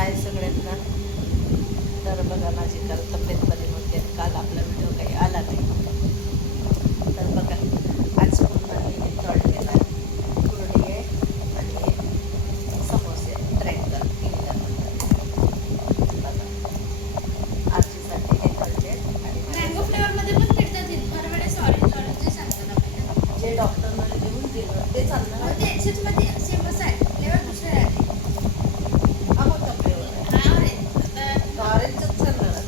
हाय सगळ्यांना. तर बघा माझी काल तब्येत बरी नव्हती आणि काल आपला व्हिडिओ काही आला नाही. तर बघा आज पुन्हा मी तळलेला कुरडी आहे आणि समोसे ट्रॅक्टर बघा आजीसाठी हे तळले आणि मँगो फ्लेवरमध्ये पण भेटतात हे. बरोबर ऑरेंज ऑरेंज जे सांगतात आपल्याला. जे डॉक्टरने देऊन दिलं ते चालणार हो, ते एक्सेसमध्ये सेमच आहे. फ्लेवर दुसरे आहे. हा कोणता फ्लेवर आहे? हा ऑरेंज. आता ऑरेंजच चालणार आहे.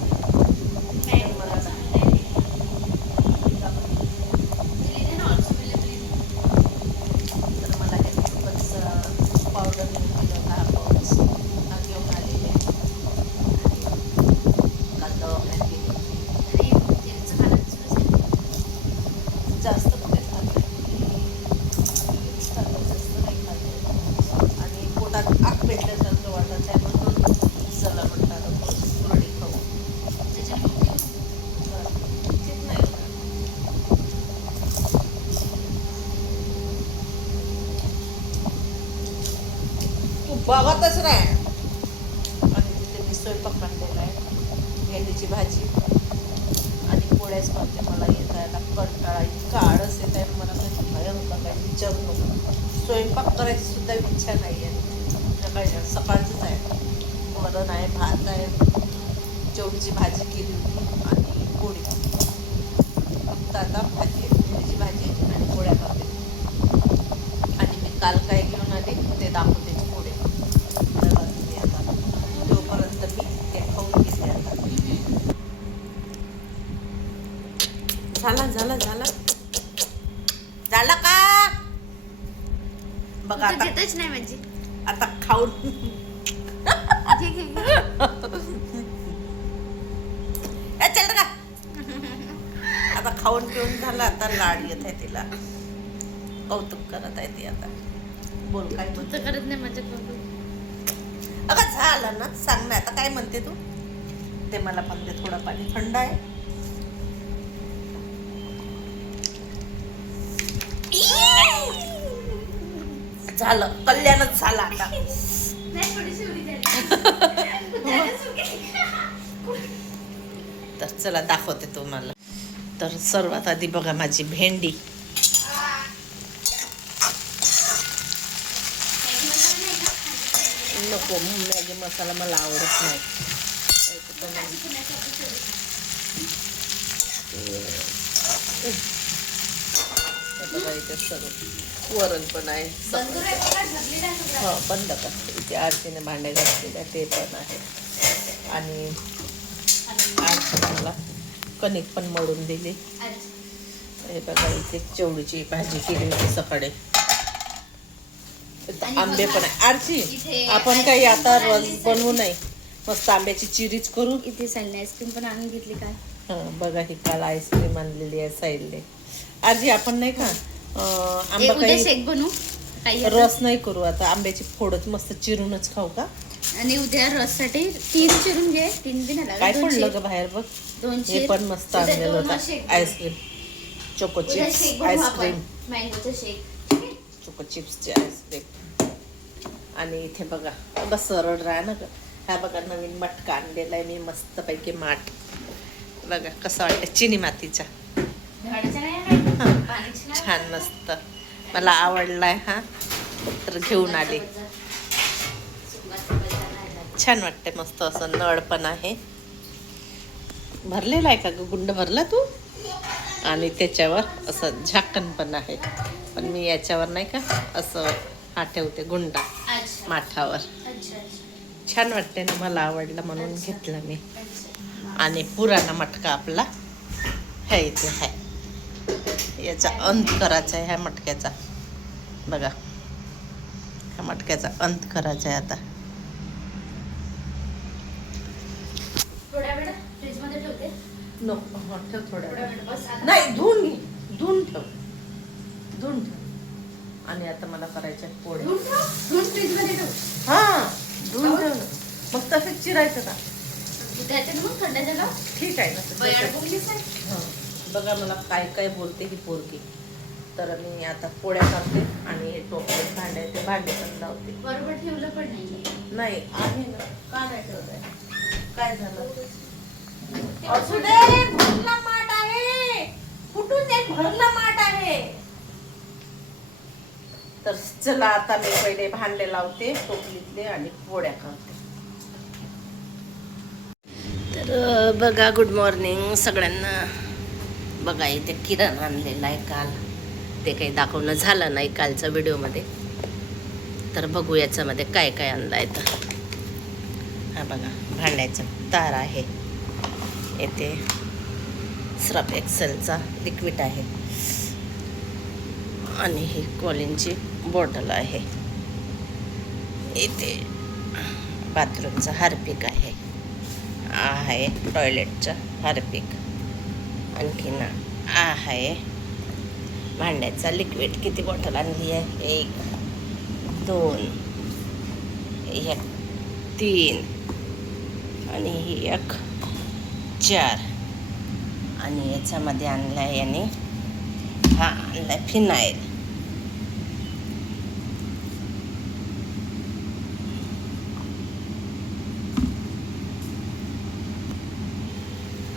मँगो चांगला आहे. दिल्लीने ऑल्सो अवेलेबल. तर मला हे खूपच पावडर मिळतील होता हा पाऊस हा घेऊन आलेले कांदा वगैरे आणि जेलीचं खाणं सुरूच आहे. जास्त कुठे खात जास्त नाही खात आणि पोटात आग पेटल्यासारखं वाटत आहे म्हणून चला म्हणतात कुरडी खाऊ त्याच्याने मग ते ठीक नाही होणार. तू बघतच नाही आणि तिथे मी स्वयंपाक मांडलेला आहे भेंडीची भाजी आणि पोळ्याच करते. मला येत आहे कंटाळा इतका आळस येत आहे मला काही भयंकर काही विचारू नको. स्वयंपाक करायची सुद्धा इच्छा नाही आहे. सकाळी सकाळचंच आहे वरण आहे भात आहे चवळीची भाजी केली होती आणि पोळी. फक्त आता भाजी भेंडीची भाजी आणि पोळ्या करते आणि मी काल काय घेऊन आले ते दाखवते पुढे. तर मी आता तोपर्यंत मी ते खाऊन घेते आता. झाला झाला झाला झाला का बघा तू आता घेतच नाही म्हणजे. आता खाऊन घे घे घे. ए, चल का आता खाऊन पिऊन झालं. आता लाड येत आहे तिला कौतुक करत आहे ती आता. बोल काय तू म्हणते? तर करत नाही माझ्या कौतुक. अगं झालं ना सांग ना आता काय म्हणते तू. ते मला पण दे थोडं पाणी थंड आहे. झालं कल्याणच झालं आता. नाही थोडीशी उडी द्यायला. तर चला दाखवते तुम्हाला. तर सर्वात आधी बघा माझी भेंडी. नको मॅगी मसाला मला आवडत नाही. हे बघा इथे सर्व वरण पण आहे. हो बंद कर. इथे आरतीने भांडे घातलेले ते पण आहे आणि आज मला कणिक पण मळून दिली. हे बघा इथे चवळीची भाजी केली होती सकाळी. आंबे पण आहे. आरची आपण काही आता रस बनवू नाही मस्त आंब्याची चिरीच करू. इथे साईडने आईस्क्रीम पण आणून घेतली काय. हां बघा ही काल आईस्क्रीम आणलेली आहे साईडले. आजी आपण नाही का आंबा उद्या काही शेक बनवू काही रस नाही करू आता. आंब्याची फोडच मस्त चिरूनच खाऊ का. आणि उद्या रससाठी 3 चिरून घे. 3 बी नाही काय लागत. पडलं ग बाहेर बघ. 2 हे पण मस्त आणलेलं होतं आईस्क्रीम चोको चिप्स आईस्क्रीम मँगोचं शेक. चोको चिप्सचे आईस्क्रीम. आणि इथे बघा बघा सरळ राहा ना ग. हा बघा नवीन मटका आणलेला आहे मी मस्तपैकी माठ. बघा कसं वाटतं चिनी मातीचा. छान मस्त मला आवडलाय हा. तर घेऊन आले. छान वाटते मस्त असं नळ पण आहे. भरलेला आहे का ग गुंड भरला तू. आणि त्याच्यावर असं झाकण पण आहे पण मी याच्यावर नाही का असं हा ठेवते गुंडा माठावर. छान वाटते ना मला आवडलं म्हणून घेतला मी. आणि पुराणा मटका आपला ह्या इथे आहे. याचा अंत करायचा आहे ह्या मटक्याचा. बघा ह्या मटक्याचा अंत करायचा आहे आता. थोड्या वेळ फ्रीज मध्ये ठेवते. नको ठेव थोड्या थोड्या वेळ. वेळ बस आता. नाही धुवून ठेव. आणि आता मला करायच्या पोळ्या. धुवून फ्रीज मध्ये ठेव. हा धुवून ठेव ना. मग तसेच चिरायचं का. त्याच्यात मग थंड झालं. ठीक आहे ना. बयाड बोललीस आहे. हां बघा मला काय काय बोलते ही पोरगी. तर मी आता पोळ्या करते आणि हे टोपले भांडे ते भांडे पण लावते. बरोबर ठेवलं पण नाही. नाही आहे ना, का नाही ठेवलंय? काय झालं? असू दे, भरला माठ आहे. कुठून ते भरला माठ आहे? तर चला आता मी पहिले भांडे लावते टोपलीतले आणि पोळ्या करते. तर बघा, गुड मॉर्निंग सगळ्यांना. बघा इथे किरण आणलेला आहे काल. ते काही दाखवणं झालं नाही कालच्या व्हिडिओमध्ये. तर बघू याच्यामध्ये काय काय आणलं आहे तर. हा बघा, भांड्याचा तार आहे. येथे सर्फ एक्सेलचा लिक्विड आहे आणि ही कॉलिनची बॉटल आहे. इथे बाथरूमचा हार्पिक आहे. आहे टॉयलेटचा हार्पिक. आणखीन आहे भांड्याचा लिक्विड. किती बॉटल आणली आहे? 1 2 1 3 आणि ही 1 4. आणि याच्यामध्ये आणला आहे याने, हा आणला आहे फिनाईल.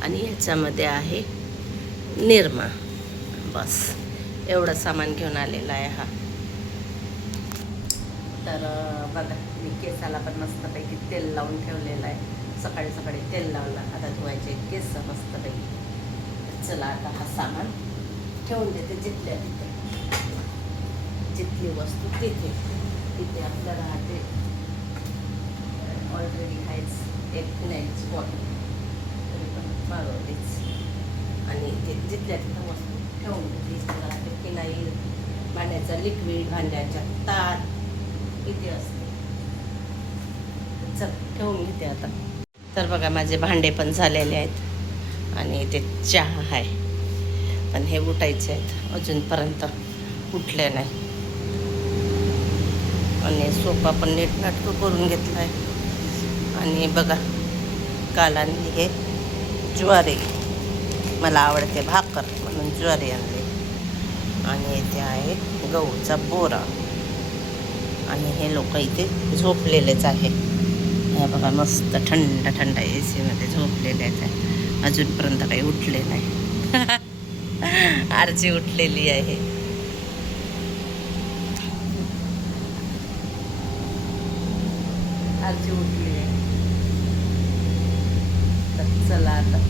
आणि याच्यामध्ये आहे निरमा. बस एवढं सामान घेऊन आलेला आहे हा. तर बघा, मी केसाला पण मस्तपैकी तेल लावून ठेवलेलं आहे. सकाळी सकाळी तेल लावला. आता धुवायचे केस मस्तपैकी. चला आता हा सामान ठेवून देते जिथल्या तिथे. जिथली वस्तू तिथे तिथे आपलं राहते. ऑलरेडी आहेच एक फिनाईलची बॉटल, तरी पण मागवलीच. आणि ते जिथल्या तिथं वस्तू ठेवून देते. इथे राहते फिनाईल, भांड्याचा लिक्विड, भांड्याच्या तार इथे असते. चल ठेवून घेते आता. तर बघा, माझे भांडे पण झालेले आहेत आणि इथे चहा आहे. पण हे उठायचे आहेत, अजूनपर्यंत उठले नाही. आणि सोफा पण नीटनाटकं करून घेतला आहे. आणि बघा, काल आणली हे ज्वारी. मला आवडते भाकर म्हणून ज्वारी आणली. आणि इथे आहे गहूचा बोरा. आणि हे लोक इथे झोपलेलेच आहे. हे बघा, मस्त थंड थंड AC मध्ये झोपलेले आहेत. अजूनपर्यंत काही उठले नाही. आरची उठलेली आहे. आरची उठली आहे. तर चला आता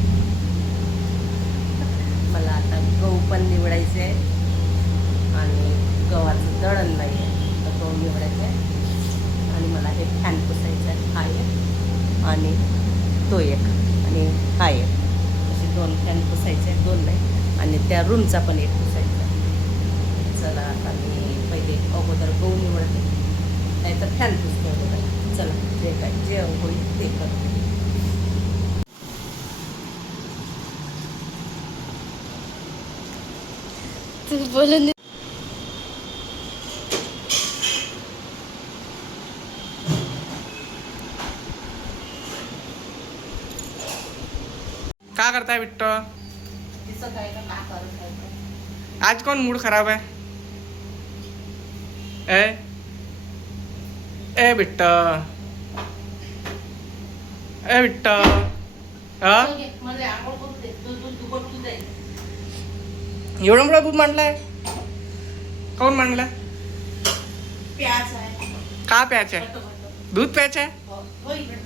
मला आता गहू पण निवडायचे आहे. आणि गव्हाचं दळण नाही आहे, तर गहू निवडायचं आहे. आणि मला हे फॅन पुसायचं आहे, हा एक आणि तो एक आणि हा एक. असे 2 फॅन पुसायचे आहेत, 2 नाही. आणि त्या रूमचा पण एक पुसायचा आहे. चला आता मी पहिले अगोदर गहू निवडते, नाही तर फॅन पुसते अगोदर. चला, जे काय जे होईल ते करते. बोलून क्या करता है बिट्टो? तिचं काय का करत आहे? आज कौन मूड खराब है? ए ए बिट्टो, ए बिट्टो, हाँ? मला आंघोळ करू दे. दूध बनवून जाईल. एवढा मोठा दूध मांडलाय? कौन मांडलाय? प्याज आहे. का प्यायचं आहे? घट्ट. दूध प्यायचं आहे? होईल.